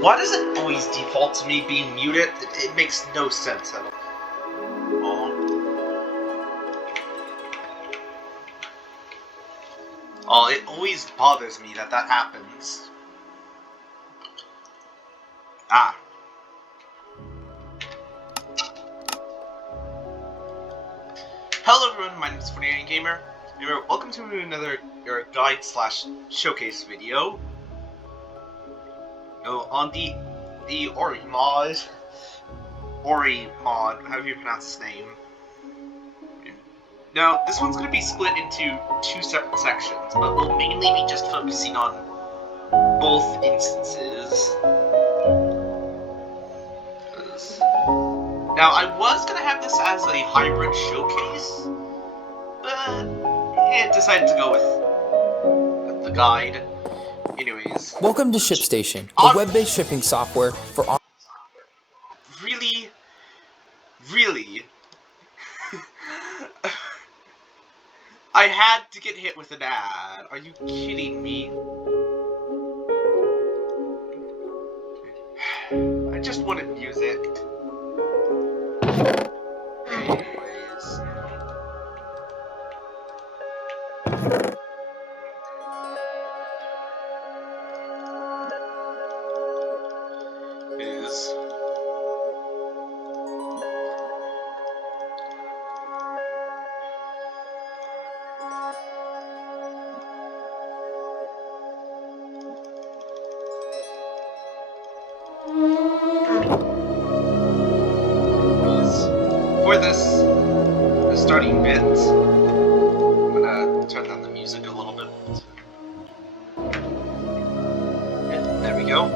Why does it always default to me being muted? It makes no sense at all. Oh, it always bothers me that happens. Ah. Hello everyone, my name is 49 Gamer, and welcome to another guide slash showcase video. On the Ori Mod, however you pronounce his name. Now, this one's going to be split into two separate sections, but we'll mainly be just focusing on both instances. Now, I was going to have this as a hybrid showcase, but it decided to go with the guide. Anyways. Welcome to ShipStation, a web-based shipping software for... Really? I had to get hit with an ad. Are you kidding me? I just wanted music. Anyways. For this starting bit, I'm gonna turn down the music a little bit. And there we go.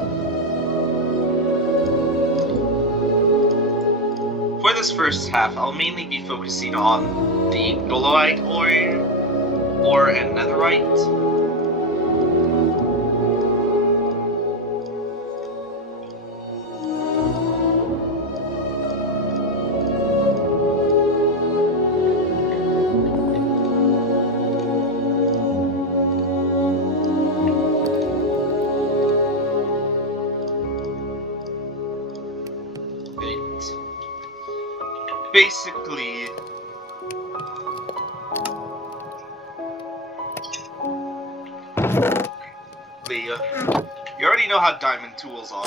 For this first half, I'll mainly be focusing on the Dolomite ore and Netherite. Basically, you already know how diamond tools are.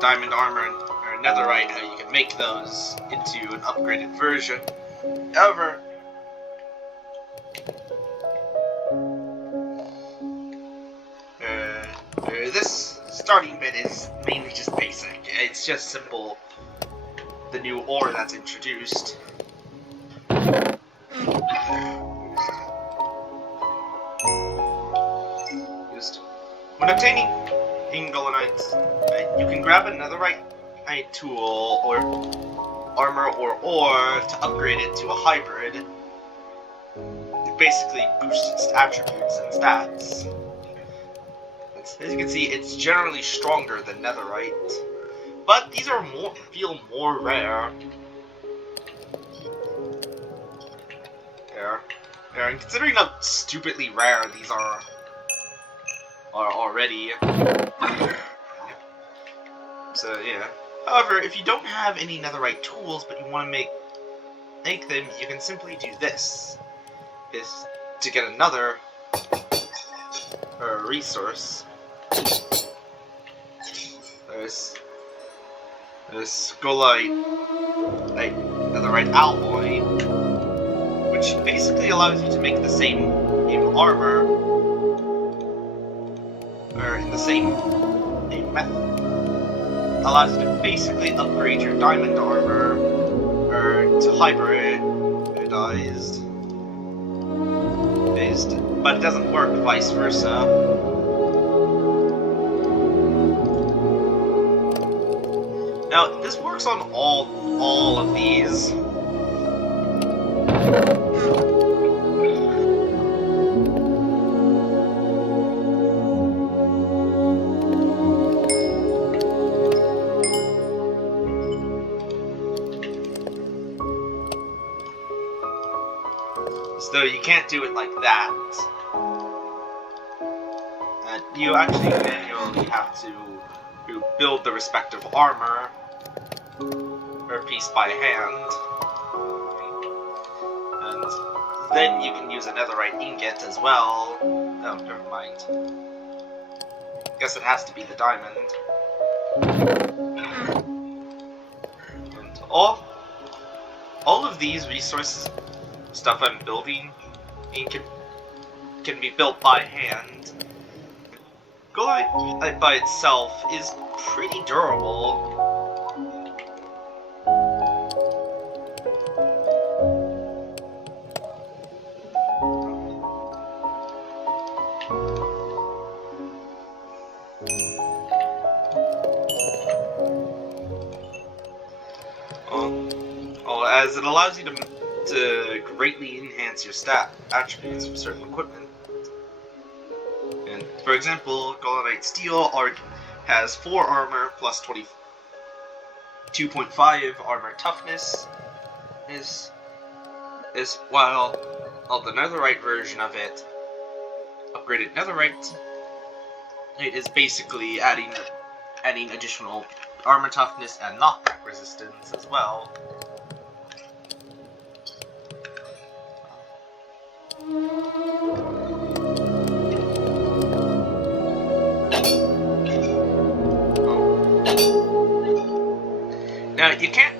Diamond armor or netherite, how you can make those into an upgraded version. However, this starting bit is mainly just basic. It's just simple. The new ore that's introduced. When obtaining Ingolonites, you can grab a netherite tool or armor or ore to upgrade it to a hybrid. It basically boosts its attributes and stats. As you can see, it's generally stronger than netherite, but these are feel more rare. And considering how stupidly rare these are already. So yeah. However, if you don't have any netherite tools, but you want to make them, you can simply do this. Is to get another resource. There's netherite alloy, which basically allows you to make the same armor, or in the same method. Allows you to basically upgrade your diamond armor, or to hybridized, but it doesn't work vice versa. Now, this works on all of these. So you can't do it like that. you actually manually have to build the respective armor or piece by hand, and then you can use a netherite ingot as well. Oh, never mind. Guess it has to be the diamond. And all of these resources, stuff I'm building, can be built by hand. Golite by itself is pretty durable. As it allows you to greatly enhance your stat attributes of certain equipment. And for example, Golite Steel has 4 armor plus 22.5 armor toughness, while the netherite version of it, upgraded netherite, it is basically adding additional armor toughness and knockback resistance as well. Now you can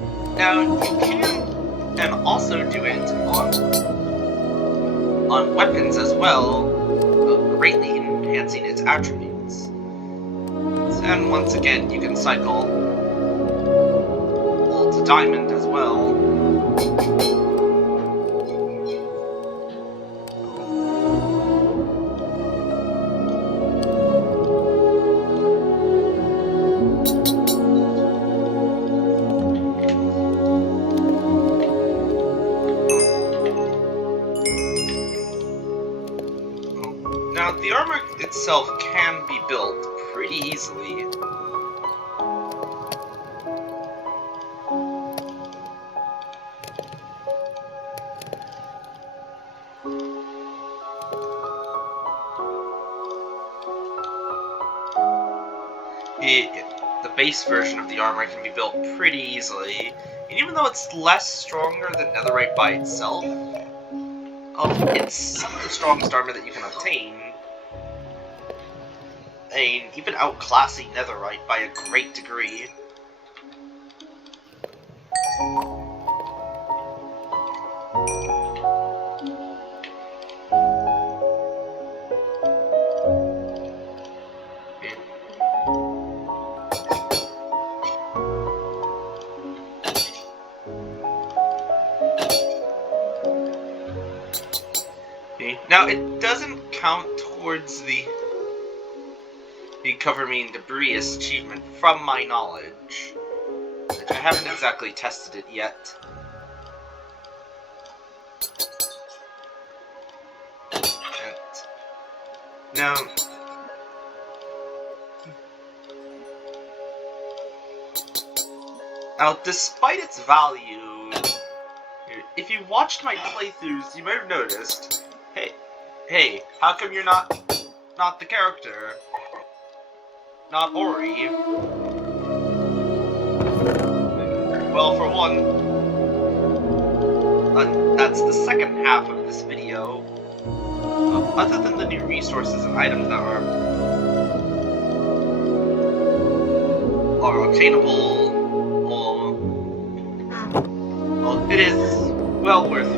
and also do it on weapons as well, greatly enhancing its attributes. And once again, you can cycle to diamond as well. Now, the armor itself can be built pretty easily. The base version of the armor can be built pretty easily, and even though it's less stronger than netherite by itself, it's some of the strongest armor that you can obtain, and even outclassing netherite by a great degree. Now, it doesn't count towards the cover me in debris achievement from my knowledge, which I haven't exactly tested it yet. Now, despite its value, if you watched my playthroughs, you might have noticed, hey, how come you're not the character? Not Ori? Well, for one, that's the second half of this video. Other than the new resources and items that are obtainable, well, it is well worth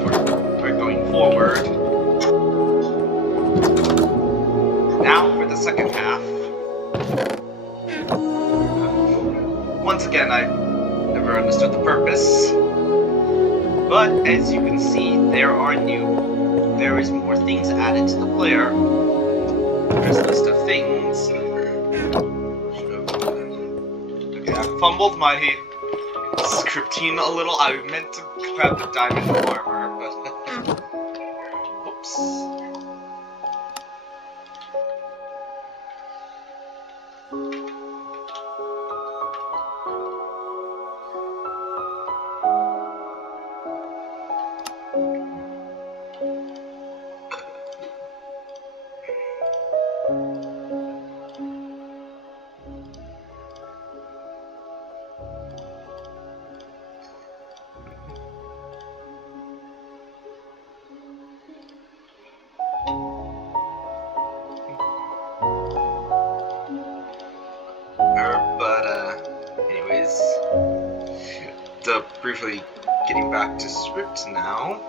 for going forward. Now for the second half. Once again, I never understood the purpose, but as you can see, there is more things added to the player. There's a list of things. Okay, I fumbled my scripting a little. I meant to grab the diamond armor, but whoops. briefly getting back to script now.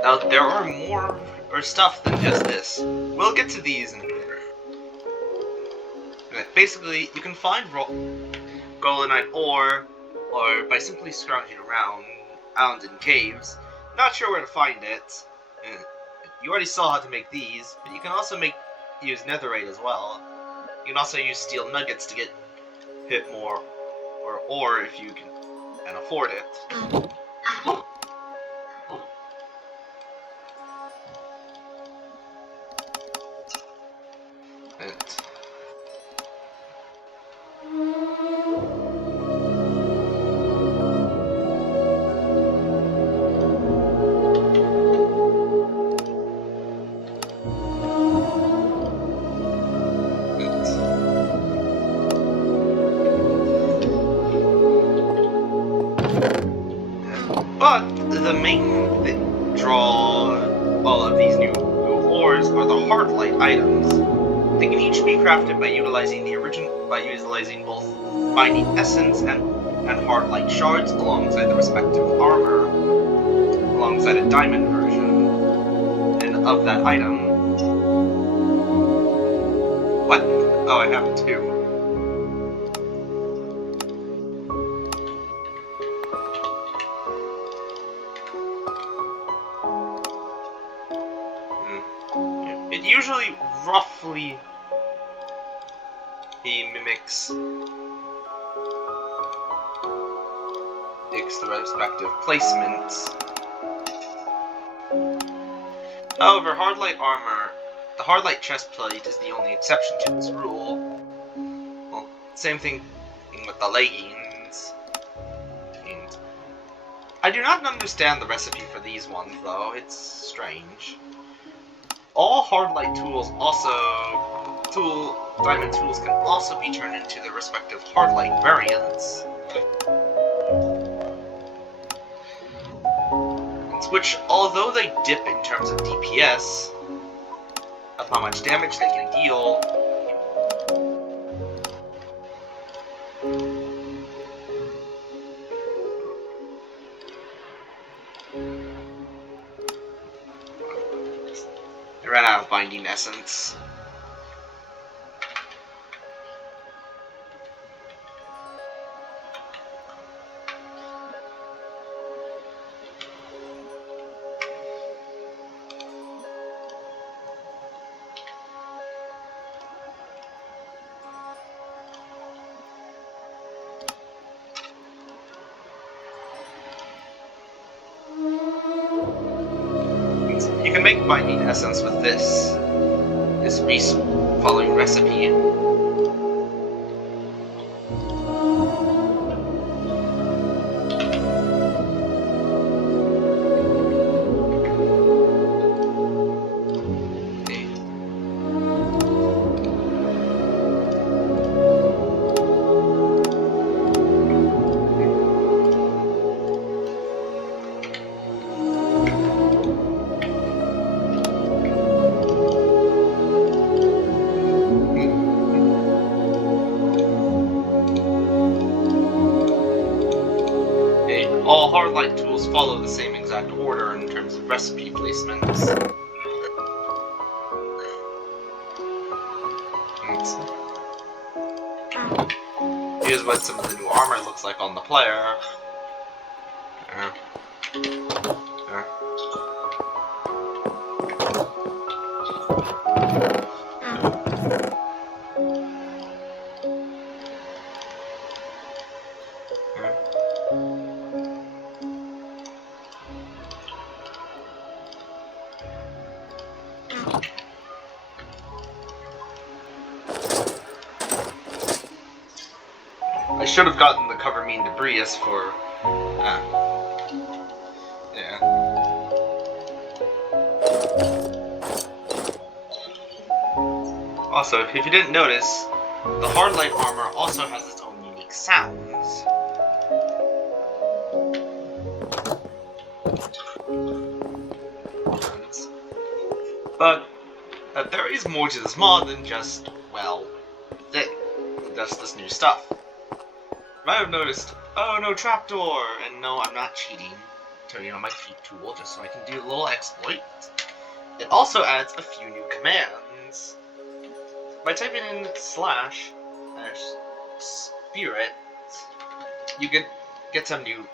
Now there are more stuff than just this. We'll get to these in a minute. Basically, you can find Golanite ore, or by simply scrounging around in caves. Not sure where to find it. You already saw how to make these, but you can also use netherite as well. You can also use steel nuggets to hit more ore if you can afford it. But the main draw all of these new ores are the hardlight items. They can each be crafted by utilizing both binding essence and hardlight shards alongside the respective armor, alongside a diamond version of that item. What? Oh, I have two. It usually roughly mimics the respective placements. However, the hardlight chestplate is the only exception to this rule. Well, same thing with the leggings. And I do not understand the recipe for these ones, though. It's strange. All hardlight tools diamond tools can also be turned into their respective hardlight variants. Which, although they dip in terms of DPS, of how much damage they can deal, I ran out of binding essence. You can make binding essence with this following recipe. All hardlight tools follow the same exact order in terms of recipe placements. Here's what some of the new armor looks like on the player. I should have gotten the cover me in debris as for... yeah. Also, if you didn't notice, the hardlight armor also has its own unique sounds. But there is more to this mod than just, well, invest this new stuff. You might have noticed, oh no, trapdoor! And no, I'm not cheating. Turning on my cheat tool just so I can do a little exploit. It also adds a few new commands. By typing in slash spirit, you get some new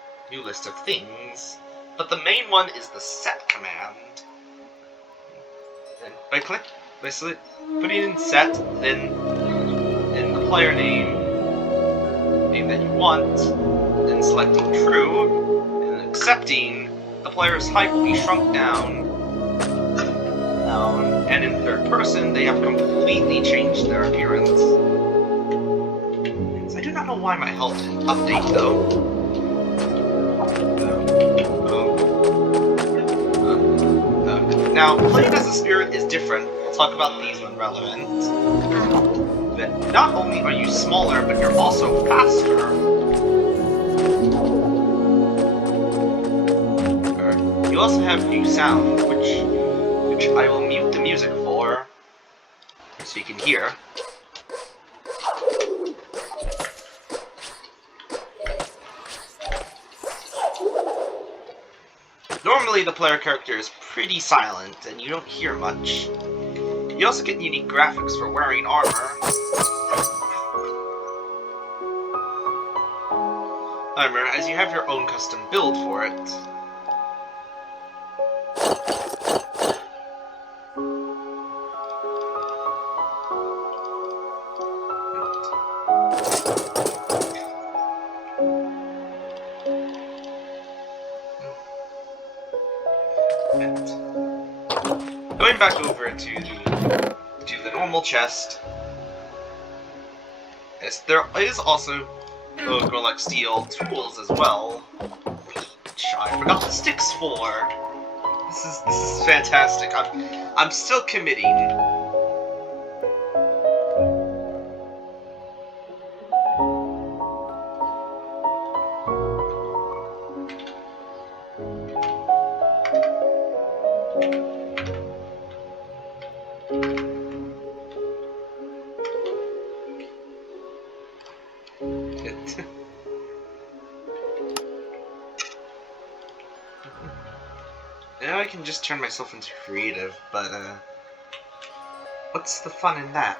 list of things, but the main one is the set command. And by putting in set, then in the player name that you want, then selecting true, and accepting, the player's height will be shrunk down, and in third person, they have completely changed their appearance. I do not know why my health didn't update, though. Now, playing as a spirit is different. We'll talk about these when relevant. But not only are you smaller, but you're also faster. You also have new sounds, which I will mute the music for, so you can hear. Normally, the player character is pretty silent, and you don't hear much. You also get unique graphics for wearing armor. As you have your own custom build for it. Going back over to the normal chest, yes, there is also Gorlek steel tools as well, which I forgot the sticks for. This is fantastic. I'm still committing. Now I can just turn myself into creative, but what's the fun in that?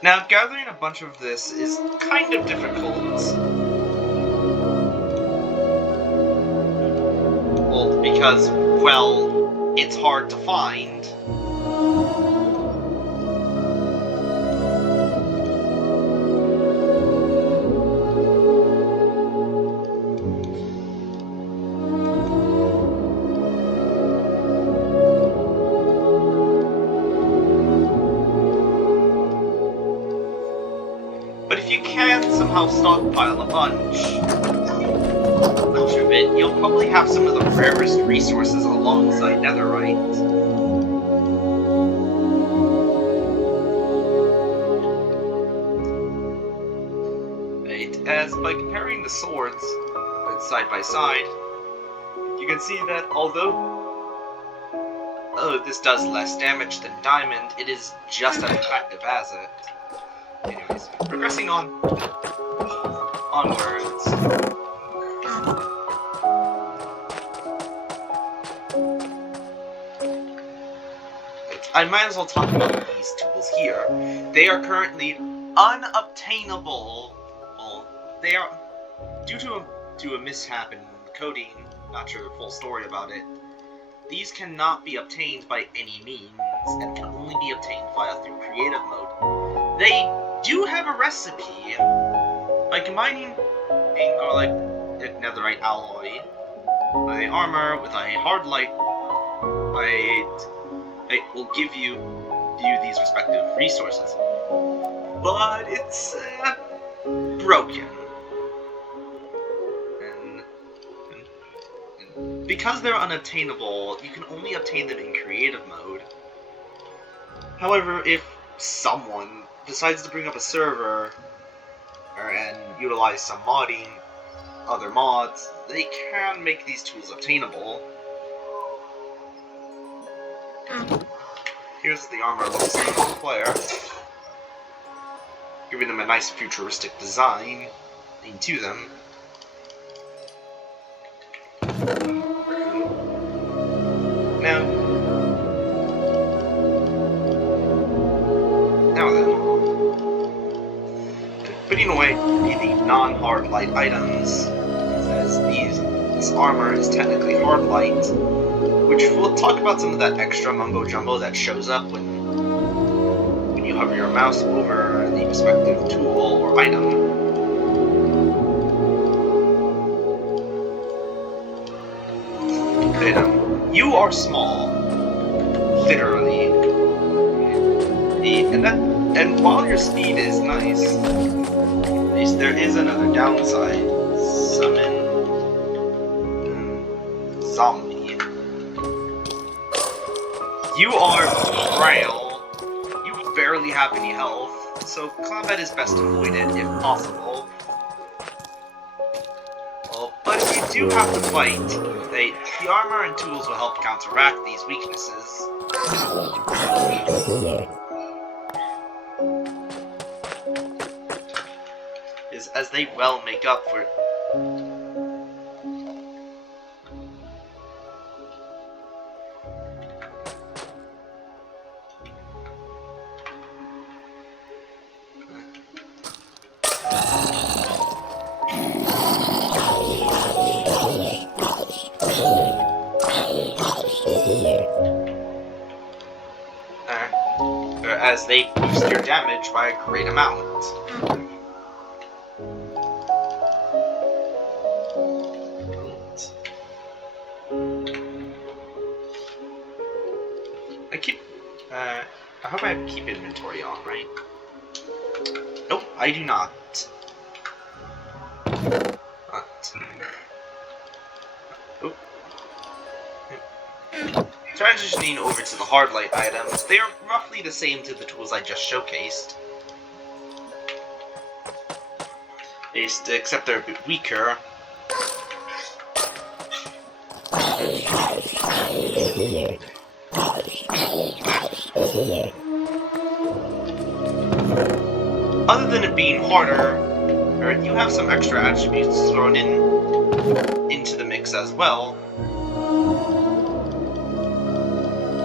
Now, gathering a bunch of this is kind of difficult. Well, because, well, it's hard to find. But if you can somehow stockpile a bunch of it, you'll probably have some of the rarest resources alongside netherite. Right, as by comparing the swords side by side, you can see that although this does less damage than diamond, it is just as effective as it. Anyways, progressing onwards. I might as well talk about these tools here. They are currently unobtainable. Well, they are due to a mishap in coding. Not sure the full story about it. These cannot be obtained by any means, and can only be obtained through creative mode. They do have a recipe. By combining like netherite alloy with a armor with a hard light, it will give you these respective resources. But it's broken. And because they're unattainable, you can only obtain them in creative mode. However, if someone decides to bring up a server and utilize some modding, other mods, they can make these tools obtainable. Here's the armor looks like for the player, giving them a nice futuristic design into them. Now then, putting away the non-hard light items, as this armor is technically hard light, which we'll talk about some of that extra mumbo jumbo that shows up when you hover your mouse over the respective tool or item. You are small, literally, and while your speed is nice, there is another downside. Summon zombie. You are frail. You barely have any health, so combat is best avoided if possible. Well, but if you do have to fight, the armor and tools will help counteract these weaknesses. As they well make up for it. As they boost your damage by a great amount. I hope I keep inventory on, right? Nope, I do not. Transitioning over to the hard light items, they are roughly the same to the tools I just showcased. Except they're a bit weaker. Other than it being harder, you have some extra attributes thrown into the mix as well.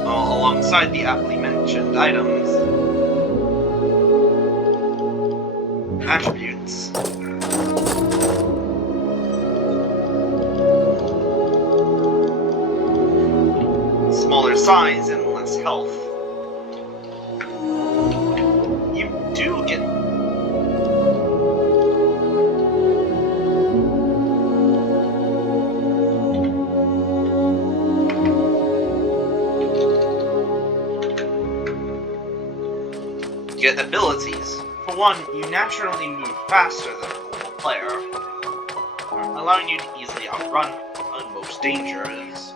Alongside the aptly mentioned items. Attributes. Smaller size and less health. You do get abilities. For one, you naturally move faster than a normal player, allowing you to easily outrun on most dangers.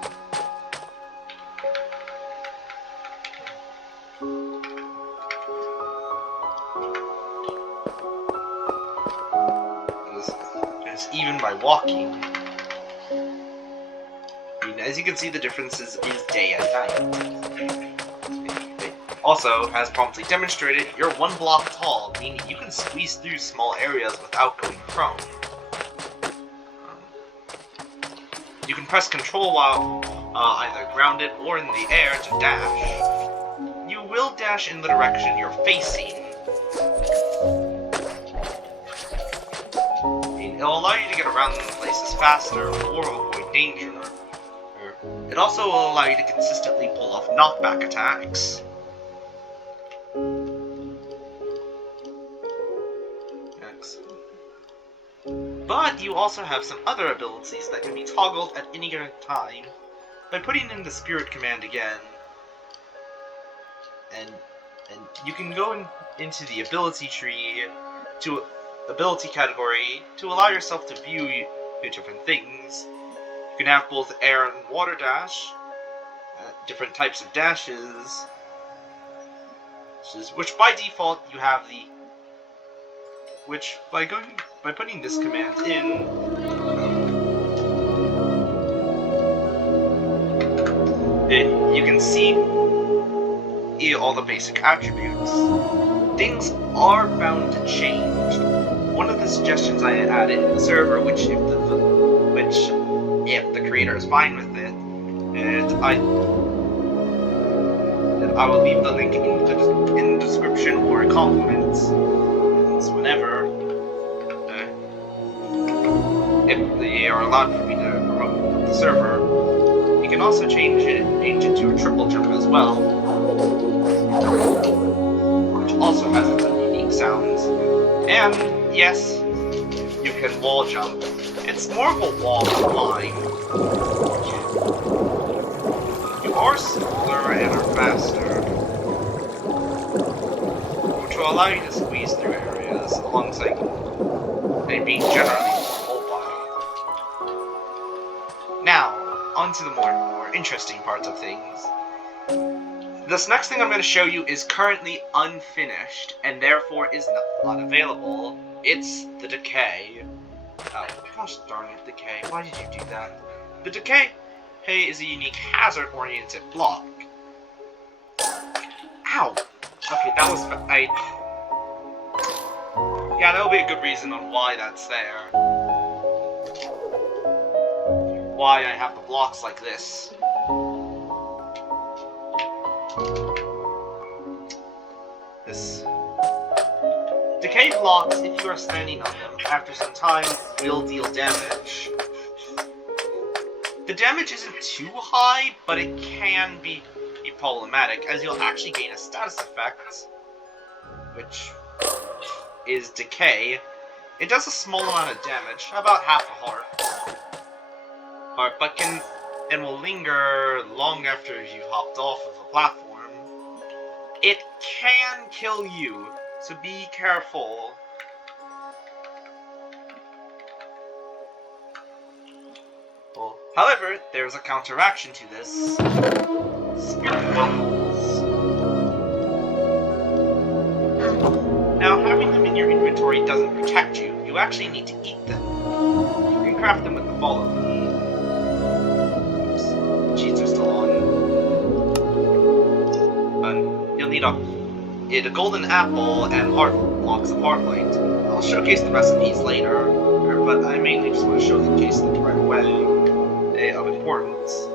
As even by walking. As you can see, the differences is day and night. Also, as promptly demonstrated, you're one block tall, meaning you can squeeze through small areas without going prone. You can press control while either grounded or in the air to dash. You will dash in the direction you're facing. It'll allow you to get around places faster or avoid danger. It also will allow you to consistently pull off knockback attacks. But you also have some other abilities that can be toggled at any given time by putting in the spirit command again. And you can go into the ability tree to ability category to allow yourself to view different things. You can have both air and water dash, different types of dashes, which by default you have the. Which by putting this command in, you can see all the basic attributes. Things are bound to change. One of the suggestions I added in the server, which if the creator is fine with it, and I will leave the link in the description or comments whenever, if they are allowed for me to promote the server. You can also change it to a triple jump as well, which also has its own unique sounds. And yes, you can wall jump. It's more of a wall climb. You are smaller and are faster, which will allow you to squeeze through areas alongside being generally mobile. Now, on to the more interesting parts of things. This next thing I'm going to show you is currently unfinished, and therefore is not available. It's the decay. Oh, gosh darn it, decay. Why did you do that? The decay is a unique hazard-oriented block. Ow! Okay, that was... Yeah, that'll be a good reason on why that's there. Why I have the blocks like this. Decay blocks, if you are standing on them, after some time, will deal damage. The damage isn't too high, but it can be problematic, as you'll actually gain a status effect, which is decay. It does a small amount of damage, about half a heart, but will linger long after you've hopped off of a platform. It can kill you, so be careful. Well, however, there's a counteraction to this. Spirit bubbles. Now, having them in your inventory doesn't protect you. You actually need to eat them. You can craft them with the following. Oops, cheats are still on. You'll need a golden apple and heart blocks of heart light. I'll showcase the recipes later, but I mainly just want to show the case right away of importance.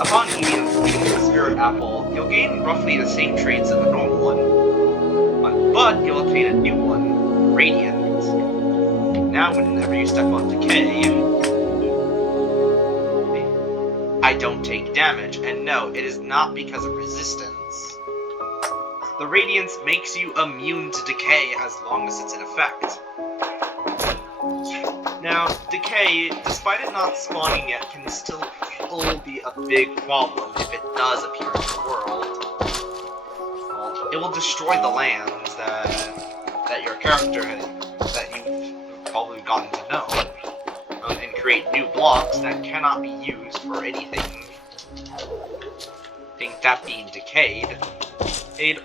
Upon eating the spirit apple, you'll gain roughly the same traits as the normal one, but you'll obtain a new one, Radiant. Now whenever you step on decay, I don't take damage, and no, it is not because of resistance. The Radiance makes you immune to decay as long as it's in effect. Now, decay, despite it not spawning yet, can still be a big problem if it does appear in the world. It will destroy the lands that your character that you've probably gotten to know, and create new blocks that cannot be used for anything. Think that being decayed,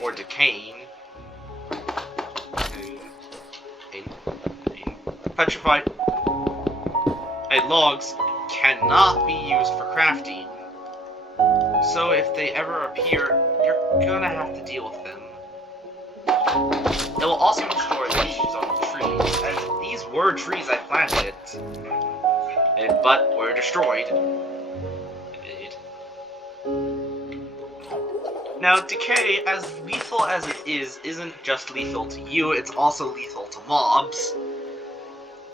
or decaying. Petrified logs cannot be used for crafting. So if they ever appear, you're gonna have to deal with them. It will also destroy the leaves on the trees, as these were trees I planted, but were destroyed. Now, decay, as lethal as it is, isn't just lethal to you, it's also lethal to mobs.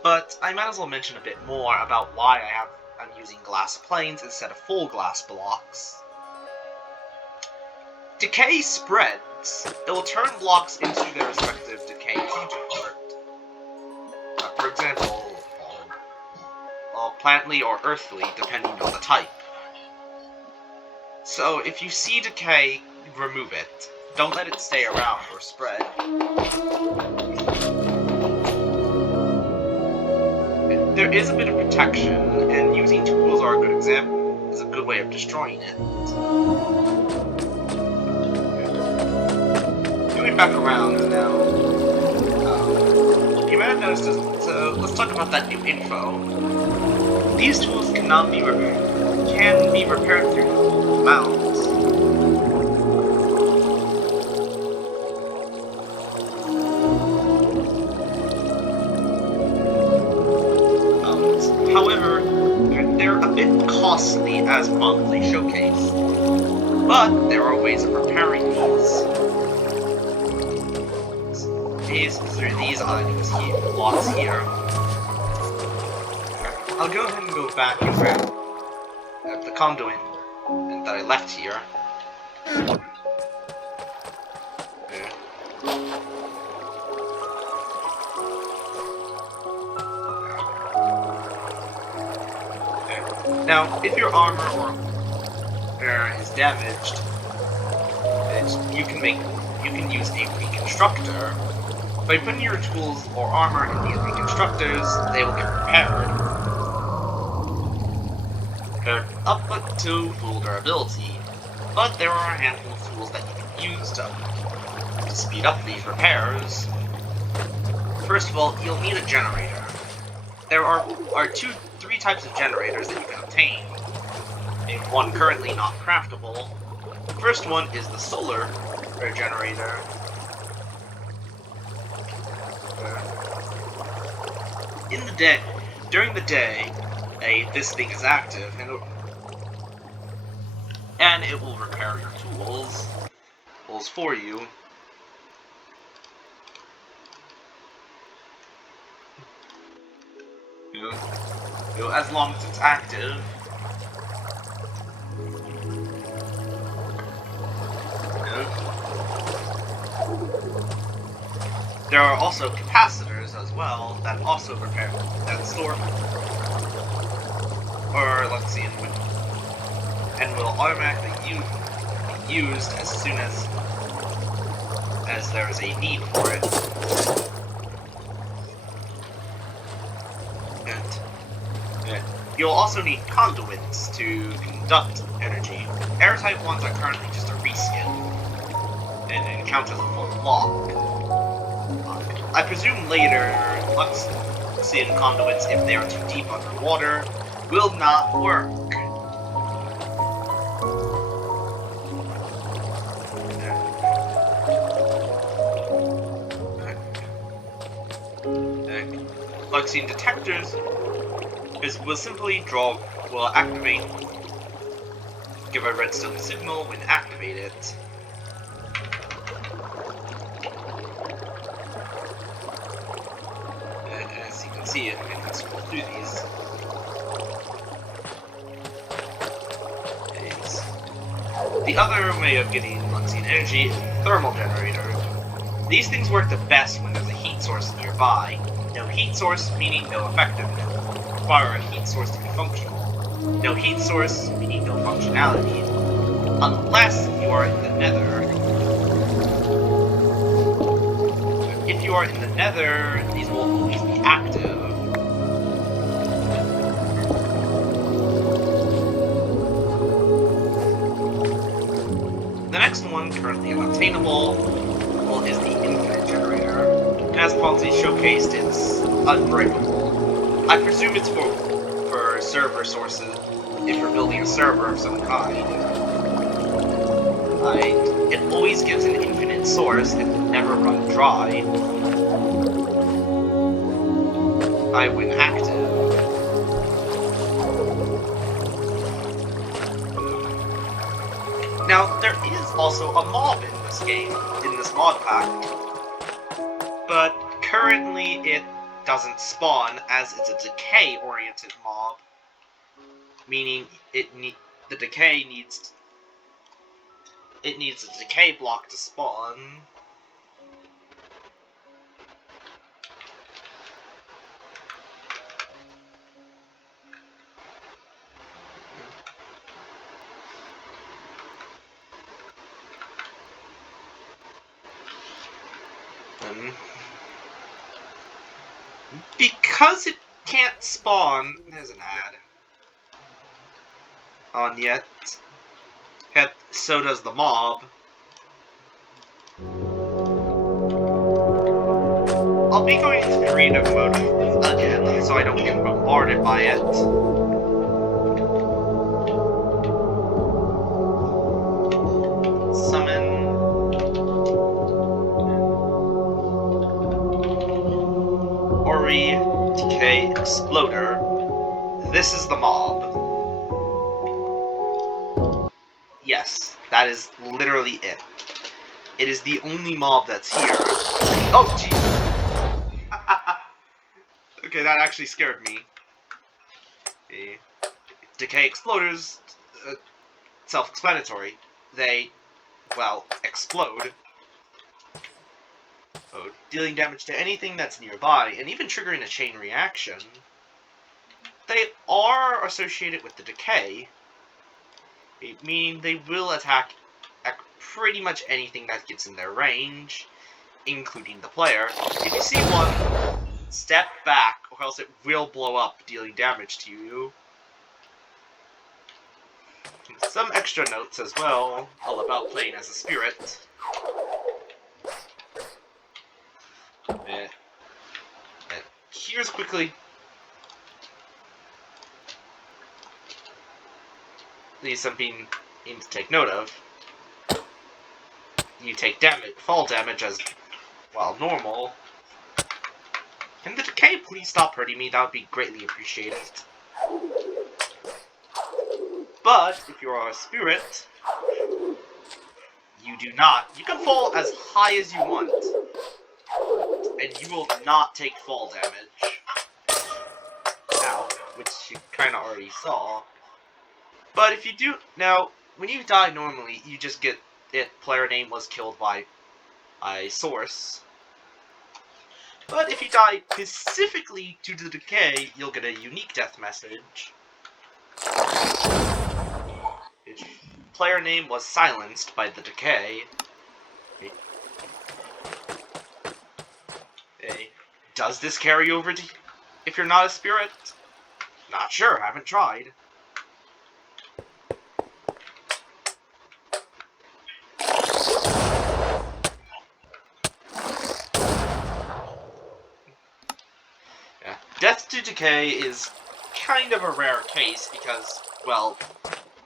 But I might as well mention a bit more about why I'm using glass planes instead of full glass blocks. Decay spreads. It will turn blocks into their respective decay counterpart. For example, plantly or earthly, depending on the type. So if you see decay, remove it. Don't let it stay around or spread. There is a bit of protection, and using tools are a good example. Is a good way of destroying it. coming back around now. You might have noticed this, so let's talk about that new info. These tools cannot be repaired. Can be repaired through mounts. However, they're a bit costly as prominently showcased. But there are ways of repairing these through these items here, blocks here. I'll go ahead and go back and grab the conduit that I left here. Now, if your armor or is damaged, you can use a reconstructor. By putting your tools or armor in these reconstructors, they will get repaired. They're up to full durability, but there are a handful of tools that you can use to speed up these repairs. First of all, you'll need a generator. There are three types of generators that you can obtain. One currently not craftable. The first one is the solar generator. During the day, this thing is active, and it will repair your tools for you. As long as it's active. There are also capacitors as well that also repair that store, or let's see, and will automatically be used as soon as there is a need for it. And you'll also need conduits to conduct energy. Airtight ones are currently just a reskin, and it counts as a full block. I presume later, Luxian conduits, if they are too deep underwater, will not work. Luxian detectors will activate, give a redstone signal when activated. As you can see, it can scroll through these. The other way of getting Luxian energy is the thermal generator. These things work the best when there's a heat source nearby. No heat source meaning no effectiveness. Require a heat source to be functional. No heat source meaning no functionality. Unless you are in the nether. If you are in the nether, these will always be active. The next one, currently unobtainable, is the infinite generator. And as Ponzi showcased, it's unbreakable. I presume it's for server sources, if you're building a server of some kind. It always gives an infinite source and will never run dry. When active. Now, there is also a mob in this game, in this mod pack, but currently it doesn't spawn as it's a decay-oriented mob, meaning the decay needs a decay block to spawn. Because it can't spawn, there's an ad on yet. So does the mob. I'll be going into creative mode again, so I don't get bombarded by it. Summon... Ori Decay Exploder. This is the mob. Yes, that is literally it. It is the only mob that's here. Oh, jeez. Okay, that actually scared me. Okay. Decay Exploders, self-explanatory. They, well, explode. Oh, dealing damage to anything that's nearby, and even triggering a chain reaction. They are associated with the decay, meaning they will attack at pretty much anything that gets in their range, including the player. If you see one, step back, or else it will blow up, dealing damage to you. Some extra notes as well, all about playing as a spirit. Here's quickly something you need to take note of. You take damage, fall damage as, well, normal. Can the decay please stop hurting me? That would be greatly appreciated. But, if you are a spirit, you do not. You can fall as high as you want, and you will not take fall damage. Ow, which you kind of already saw. But if you do, now, when you die normally, you just get it, player name was killed by a source. But if you die specifically due to the decay, you'll get a unique death message. Player name was silenced by the decay. Okay. Does this carry over to if you're not a spirit? Not sure, haven't tried. Yeah. Death to decay is kind of a rare case because, well,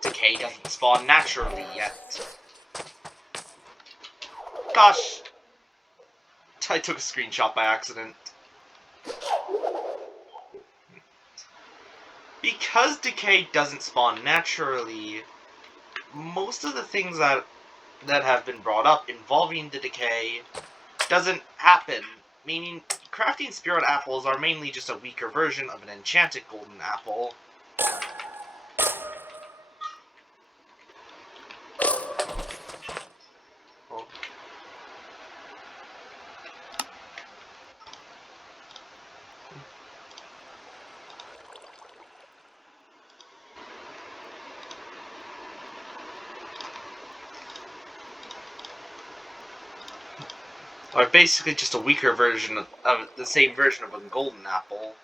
decay doesn't spawn naturally yet. Gosh! I took a screenshot by accident. Because decay doesn't spawn naturally, most of the things that have been brought up involving the decay doesn't happen, meaning crafting spirit apples are mainly just a weaker version of an enchanted golden apple. Or basically just a weaker version of the same version of a golden apple.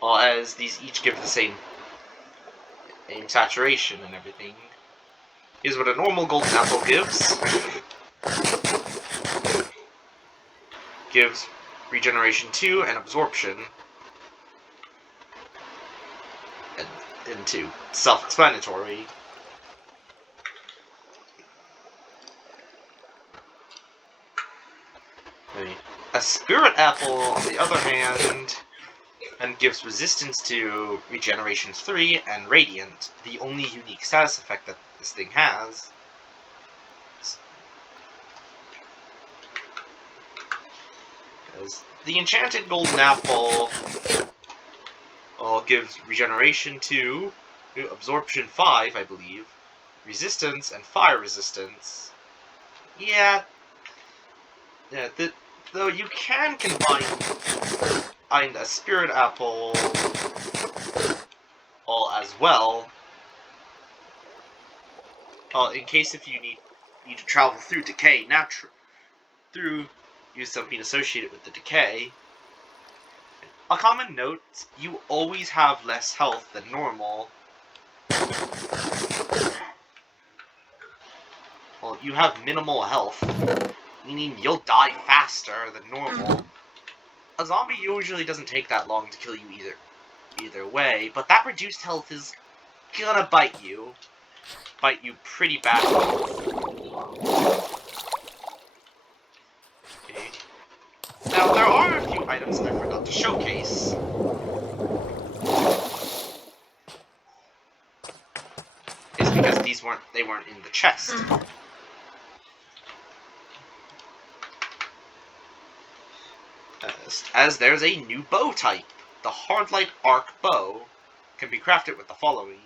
Well, as these each give the same saturation and everything. Here's what a normal golden apple gives. Gives regeneration 2 and absorption. And 2. Self-explanatory. A spirit apple, on the other hand, and gives resistance to regeneration 3 and radiant, the only unique status effect that this thing has. Because the enchanted golden apple gives regeneration 2, absorption 5, I believe, resistance, and fire resistance. Yeah, though you can combine a spirit apple as well, in case if you need to travel through decay, use something associated with the decay. A common note, you always have less health than normal. you have minimal health, meaning you'll die faster than normal. A zombie usually doesn't take that long to kill you either way, but that reduced health is gonna bite you pretty badly. Okay. Now, there are a few items I forgot to showcase. It's because they weren't in the chest. As there's a new bow type. The Hardlight Arc Bow can be crafted with the following.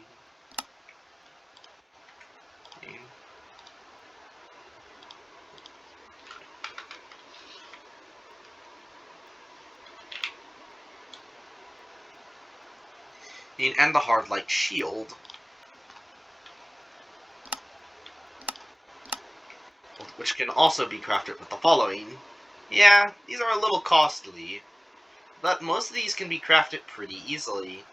And the Hardlight Shield, which can also be crafted with the following. Yeah, these are a little costly, but most of these can be crafted pretty easily.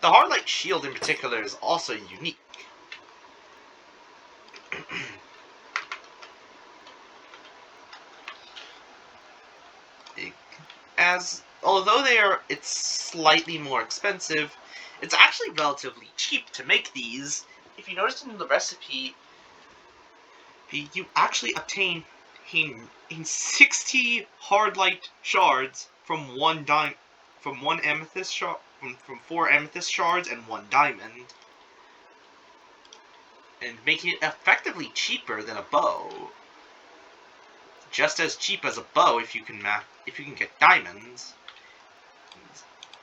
The Hardlight Shield in particular is also unique. As although it's slightly more expensive, it's actually relatively cheap to make these. If you notice in the recipe, you actually obtain 60 Hardlight shards from one amethyst shard, from 4 amethyst shards and 1 diamond, and making it effectively cheaper than a bow. Just as cheap as a bow if you can get diamonds.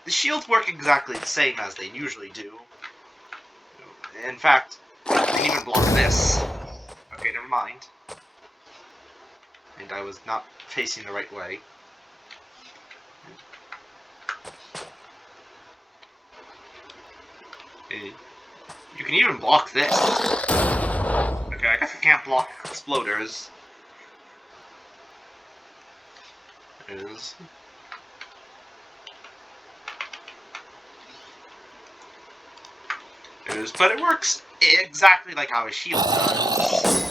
The shields work exactly the same as they usually do. In fact, you can even block this. Okay, never mind. And I was not facing the right way. Okay. You can even block this. Okay, I guess I can't block exploders. But it works exactly like how a shield does.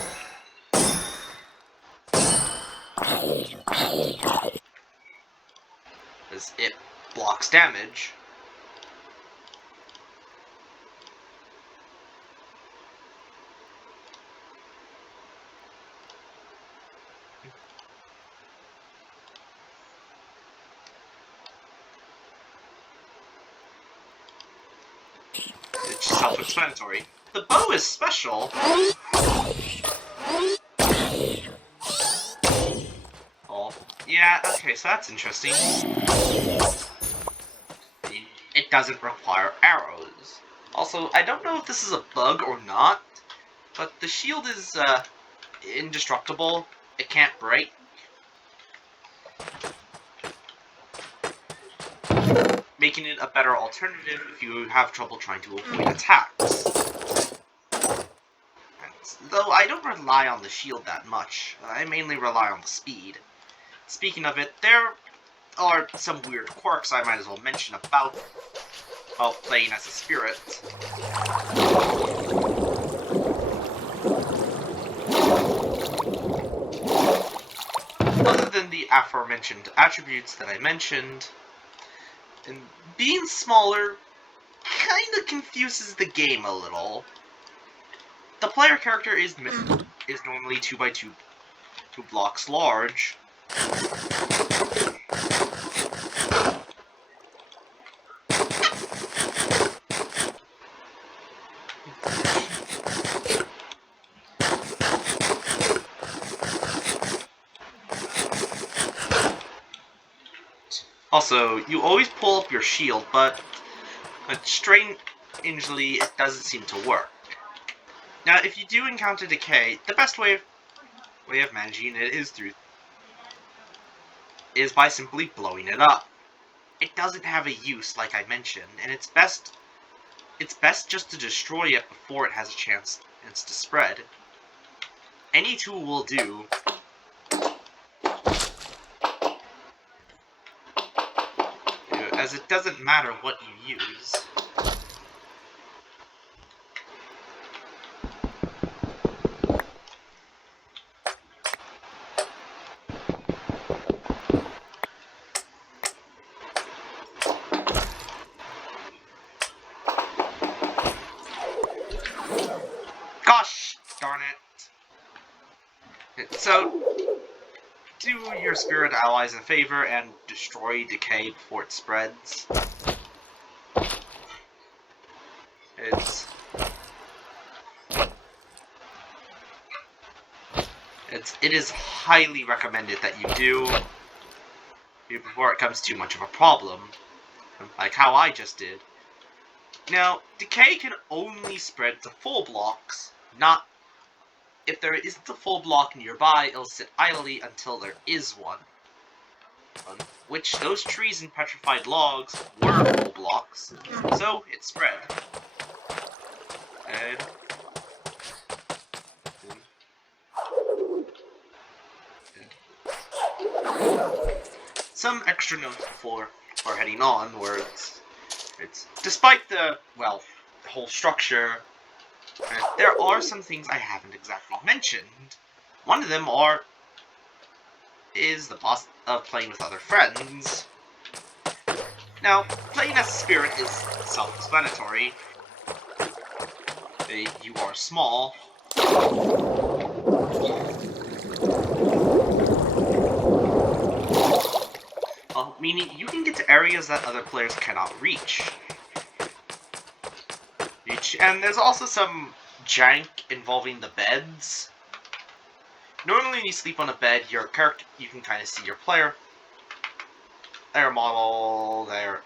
As it blocks damage. It's self-explanatory. The bow is special. Oh, yeah, okay, so that's interesting. It doesn't require arrows. Also, I don't know if this is a bug or not, but the shield is, indestructible. It can't break. Making it a better alternative if you have trouble trying to avoid attacks. Though I don't rely on the shield that much. I mainly rely on the speed. Speaking of it, there are some weird quirks I might as well mention about playing as a spirit. Other than the aforementioned attributes that I mentioned, and being smaller kinda confuses the game a little. The player character is normally 2x2 blocks large. Also, you always pull up your shield, but strangely, it doesn't seem to work. Now, if you do encounter decay, the best way of managing it is by simply blowing it up. It doesn't have a use, like I mentioned, and it's best just to destroy it before it has a chance to spread. Any tool will do. As it doesn't matter what you use. it. So, do your spirit allies a favor and destroy decay before it spreads. It is highly recommended that you do before it becomes too much of a problem, like how I just did. Now, decay can only spread to full blocks, not if there isn't a full block nearby, it'll sit idly until there is one. Which those trees and petrified logs were full blocks, so it spread. And some extra notes before heading on, where it's despite the whole structure, there are some things I haven't exactly mentioned. One of them is the boss of playing with other friends. Now, playing as a spirit is self-explanatory. You are small. Meaning you can get to areas that other players cannot reach. And there's also some jank involving the beds. Normally when you sleep on a bed, your character, you can kind of see your player, their model, there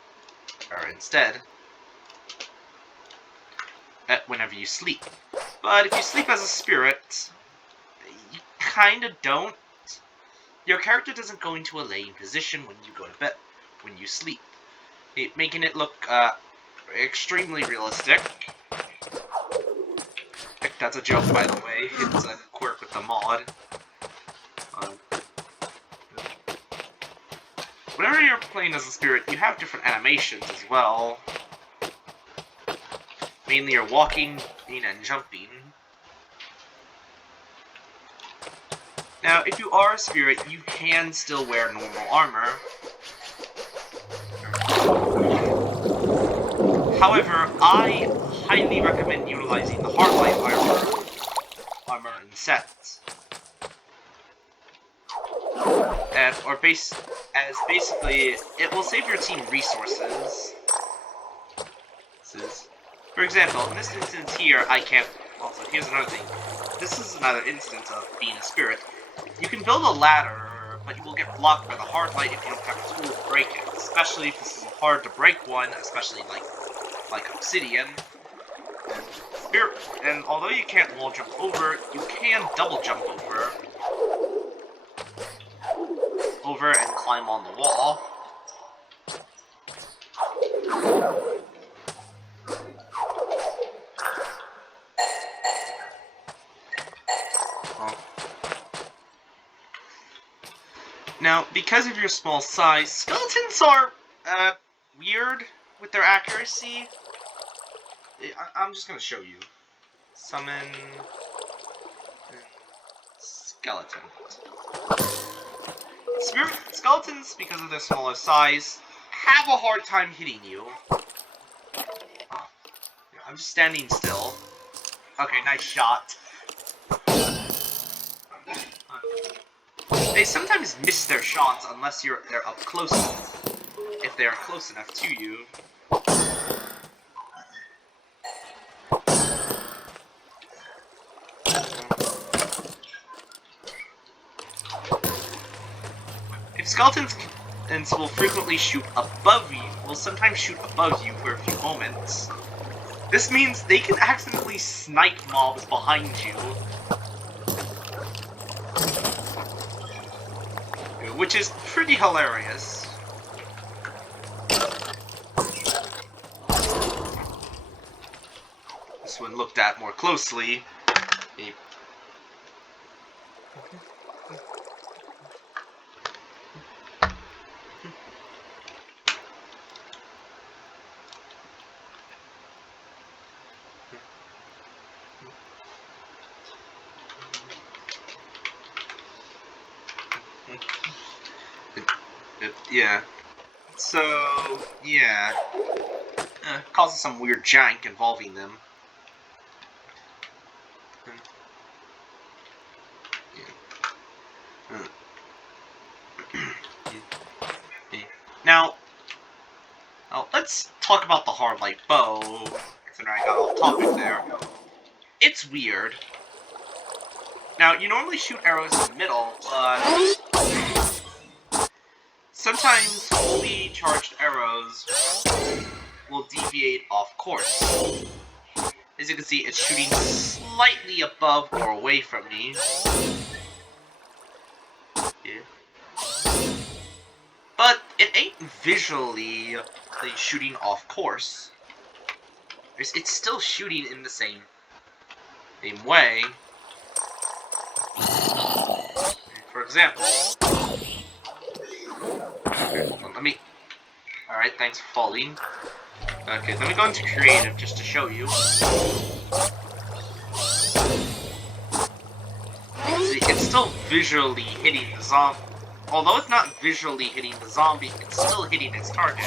instead, whenever you sleep. But if you sleep as a spirit, you kind of don't. Your character doesn't go into a laying position when you go to bed, when you sleep, making it look extremely realistic. That's a joke, by the way. It's a quirk with the mod. Whenever you're playing as a spirit, you have different animations as well. Mainly your walking, and jumping. Now, if you are a spirit, you can still wear normal armor. However, I highly recommend utilizing the Hardlight armor in sets. Basically, it will save your team resources. For example, in this instance here, I can't... Also, here's another thing. This is another instance of being a spirit. You can build a ladder, but you will get blocked by the hard light if you don't have a tool to break it. Especially if this is hard to break one, especially like obsidian. And although you can't wall jump over, you can double jump over and climb on the wall. Now, because of your small size, skeletons are weird with their accuracy. I'm just gonna show you. Summon skeleton. Skeletons, because of their smaller size, have a hard time hitting you. I'm just standing still. Okay, nice shot. They sometimes miss their shots unless they're up close enough. If they are close enough to you. If skeletons will frequently shoot above you, will sometimes shoot above you for a few moments. This means they can accidentally snipe mobs behind you. Which is pretty hilarious. This one looked at more closely. Yeah. So, yeah. Causes some weird jank involving them. Now, let's talk about the hard light bow. Considering I got off topic there. It's weird. Now, you normally shoot arrows in the middle, but sometimes fully charged arrows will deviate off course. As you can see, it's shooting slightly above or away from me. Yeah. But it ain't visually like shooting off course. It's still shooting in the same way. For example, let me. Alright, thanks for falling. Okay, let me go into creative just to show you. See, it's still visually hitting the zombie. Although it's not visually hitting the zombie, it's still hitting its target.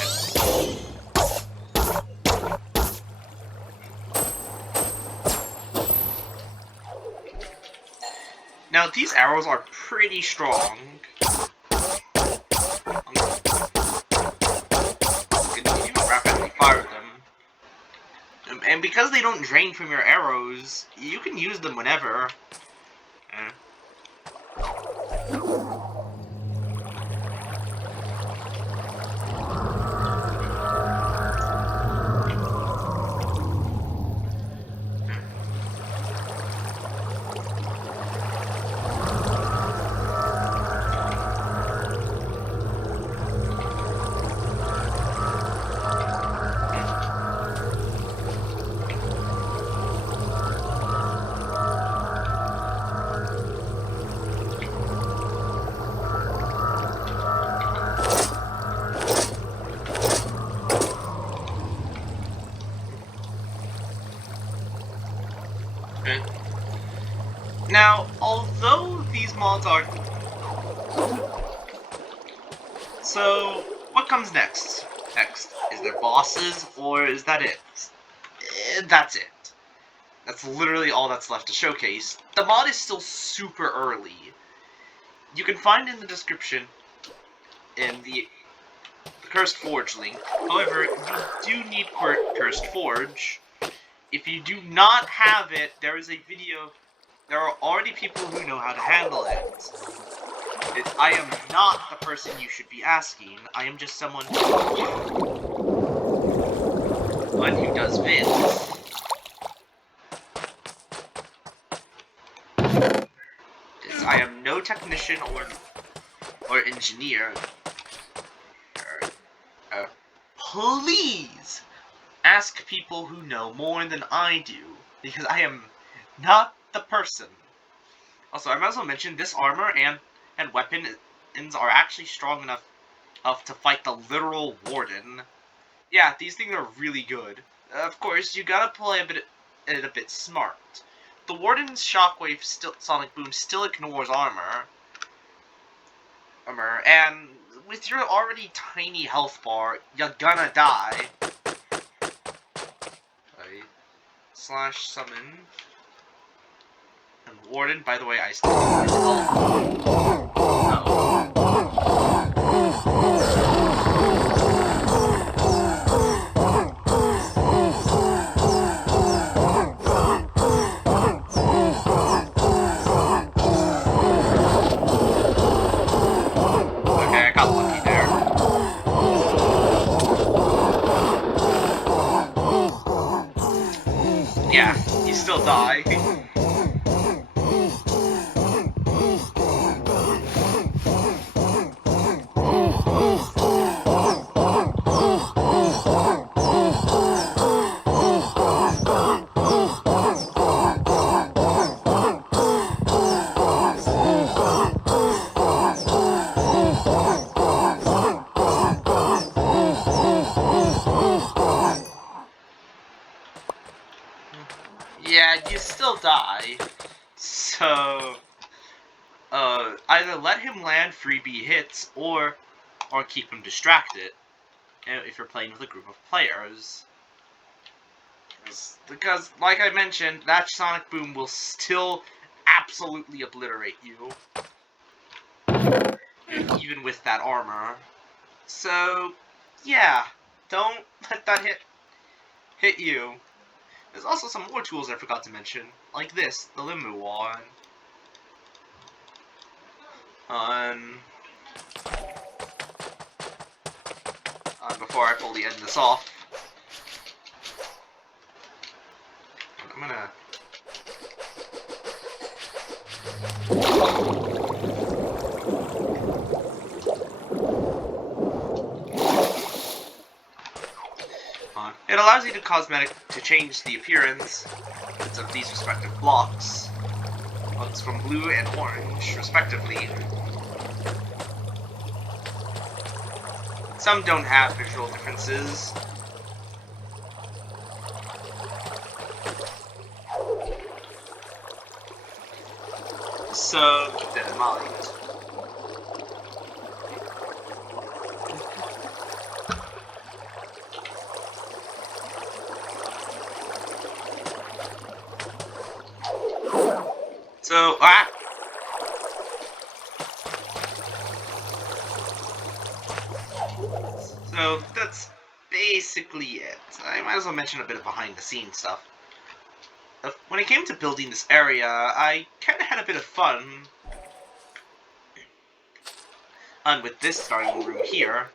Now, these arrows are pretty strong. You can even rapidly fire them. And because they don't drain from your arrows, you can use them whenever. Now, although these mods are... So, what comes next? Is there bosses, or is that it? That's it. That's literally all that's left to showcase. The mod is still super early. You can find in the description in the Cursed Forge link. However, you do need Cursed Forge. If you do not have it, there is a video... There are already people who know how to handle it. I am not the person you should be asking. I am just someone who does vids. I am no technician or engineer. Please ask people who know more than I do, because I am not the person. Also, I might as well mention this armor and weapons are actually strong enough to fight the literal warden. Yeah, these things are really good. Of course, you gotta play a bit smart. The warden's shockwave sonic boom still ignores armor, and with your already tiny health bar, you're gonna die. Slash summon. And warden, by the way, I still have okay, I got lucky there. Yeah, you still die. Yeah, you still die. So, either let him land freebie hits, or keep him distracted, if you're playing with a group of players. Because, like I mentioned, that sonic boom will still absolutely obliterate you, even with that armor. So, yeah, don't let that hit you. There's also some more tools I forgot to mention, like this, the Limbo Wand. Before I fully end this off, I'm gonna... It allows you to change the appearance of these respective blocks. Ones from blue and orange, respectively. Some don't have visual differences. So keep that in mind. So, So that's basically it. I might as well mention a bit of behind-the-scenes stuff. When it came to building this area, I kind of had a bit of fun. And with this starting room here,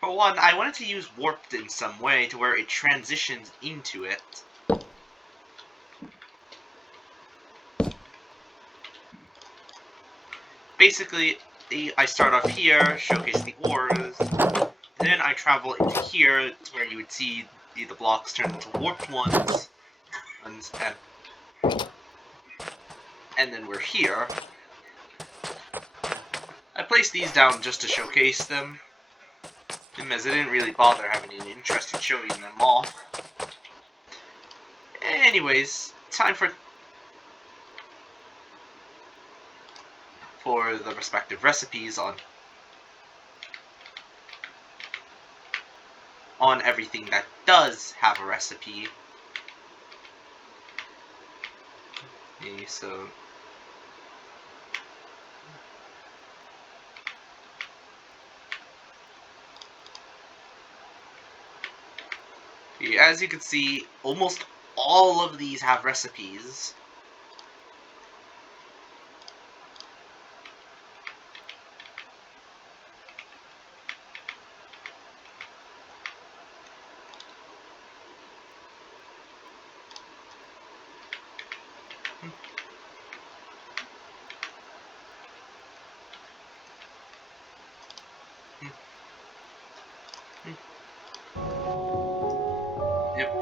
for one, I wanted to use warped in some way to where it transitions into it. Basically, I start off here, showcase the ores, then I travel into here to where you would see the blocks turn into warped ones, and then we're here. I placed these down just to showcase them, as I didn't really bother having any interest in showing them off. Anyways, time for the respective recipes on everything that does have a recipe. Okay, so as you can see, almost all of these have recipes. Yep.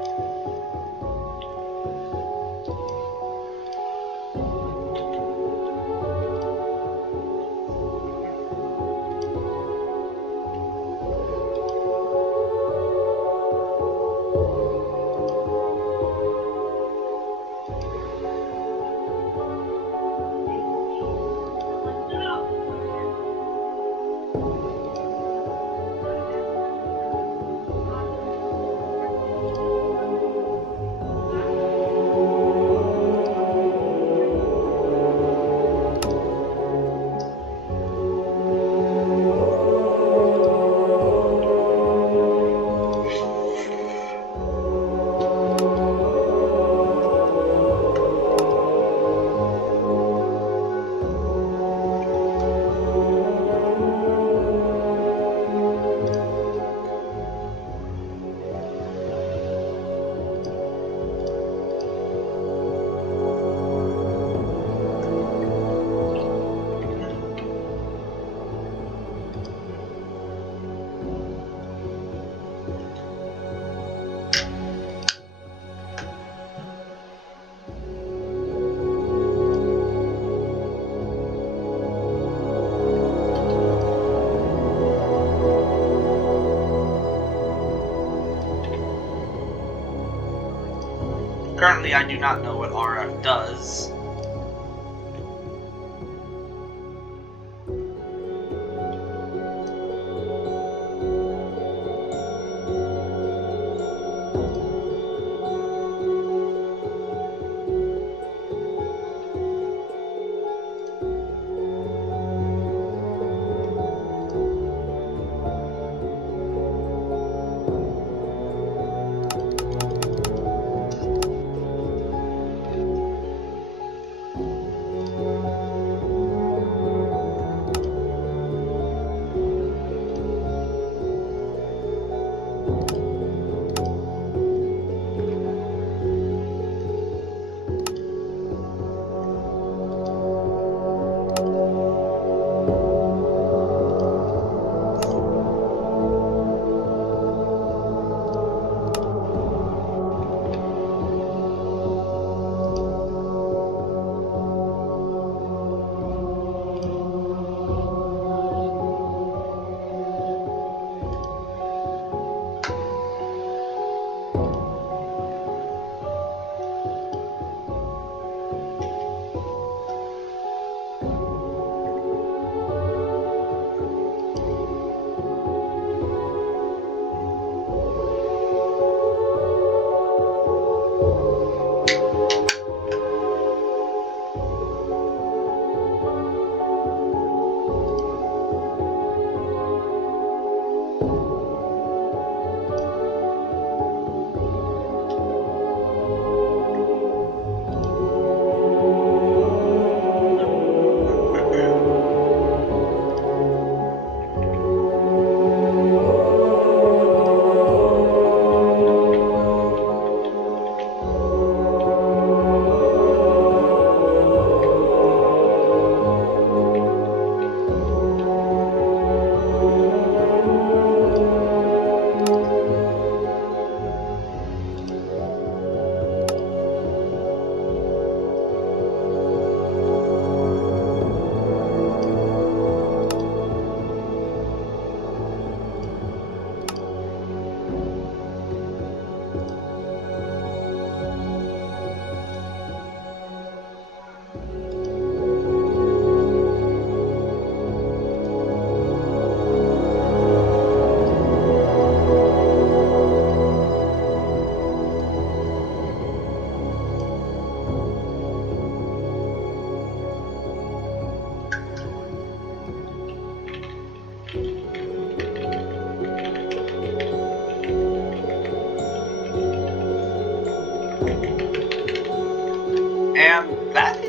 Currently, I do not know what RF does.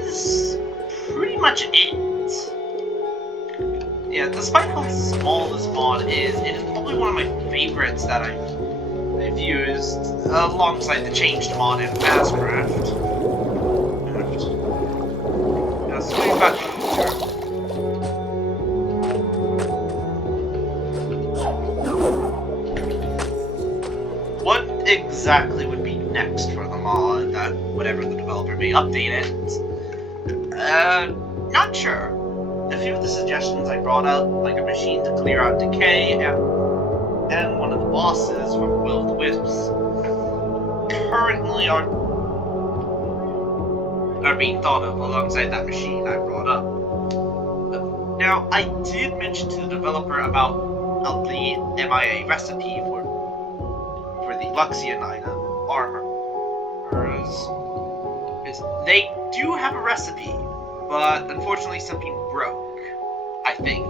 is pretty much it. Yeah, despite how small this mod is, it is probably one of my favorites that I've used alongside the changed mod in Fastcraft. Now, swing back to what exactly would be next for the mod, that whatever the developer may update it? Not sure. A few of the suggestions I brought up, like a machine to clear out decay, and one of the bosses from Will of the Wisps, currently are being thought of alongside that machine I brought up. Now, I did mention to the developer about the MIA recipe for the Luxianina armors. They do have a recipe, but unfortunately something broke, I think.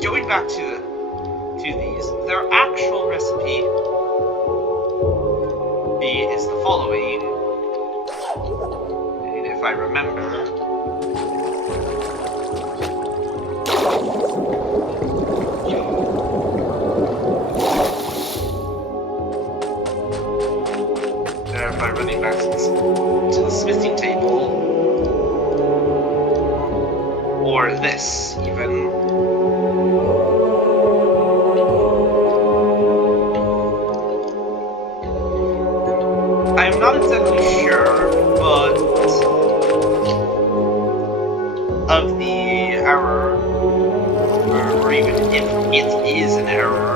Going back to these, their actual recipe is the following, and if I remember. By running back to the smithing table, or this even. I'm not exactly sure, but of the error, or even if it is an error.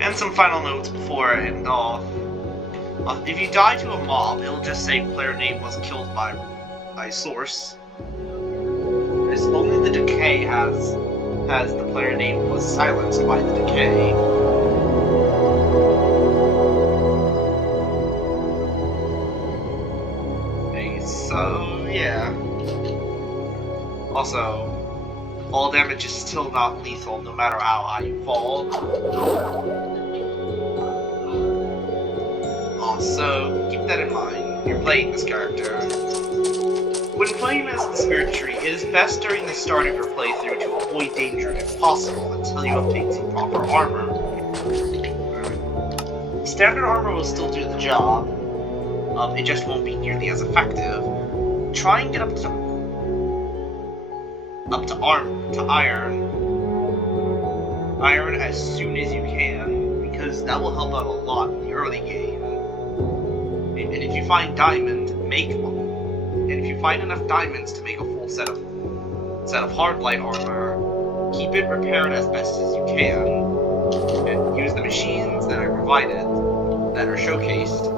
And some final notes before I end off. If you die to a mob, it'll just say player name was killed by source. As only the decay has the player name was silenced by the decay. Okay, so yeah. Also, fall damage is still not lethal no matter how high you fall. Also, keep that in mind when you're playing this character. When playing as the Spirit Tree, it is best during the start of your playthrough to avoid danger if possible until you obtain some proper armor. Standard armor will still do the job, it just won't be nearly as effective. Try and get up to iron as soon as you can, because that will help out a lot in the early game. And if you find diamond, make one. And if you find enough diamonds to make a full set of hardlight armor, keep it repaired as best as you can, and use the machines that I provided, that are showcased,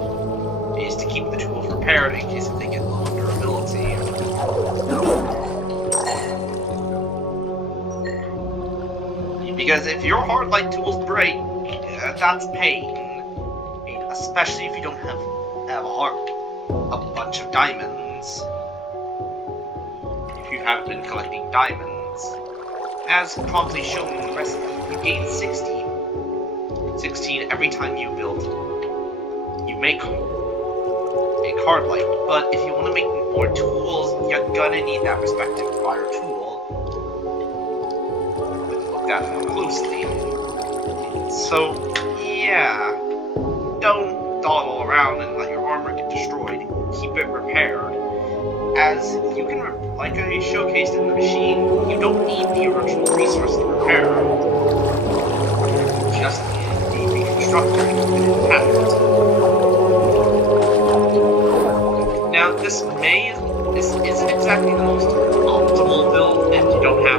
is to keep the tools repaired in case if they get low on durability. Because if your hardlight tools break, that's pain. Especially if you don't have a bunch of diamonds. If you haven't been collecting diamonds. As promptly shown in the recipe, you gain 16 every time you make hardlight. But if you want to make more tools, you're gonna need that respective fire tool. Look at it more closely. So, yeah. Don't dawdle around and let your armor get destroyed. Keep it repaired. As you can, like I showcased in the machine, you don't need the original resource to repair. Just the reconstructor to keep it intact. Now, this isn't exactly the most optimal build if you don't have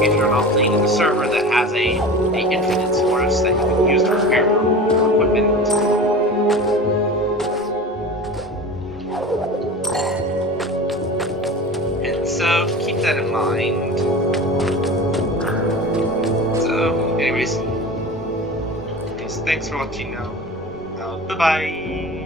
if you're not playing in the server that has a infinite source that you can use to repair equipment. And so keep that in mind. So, anyways, thanks for watching now. Bye bye.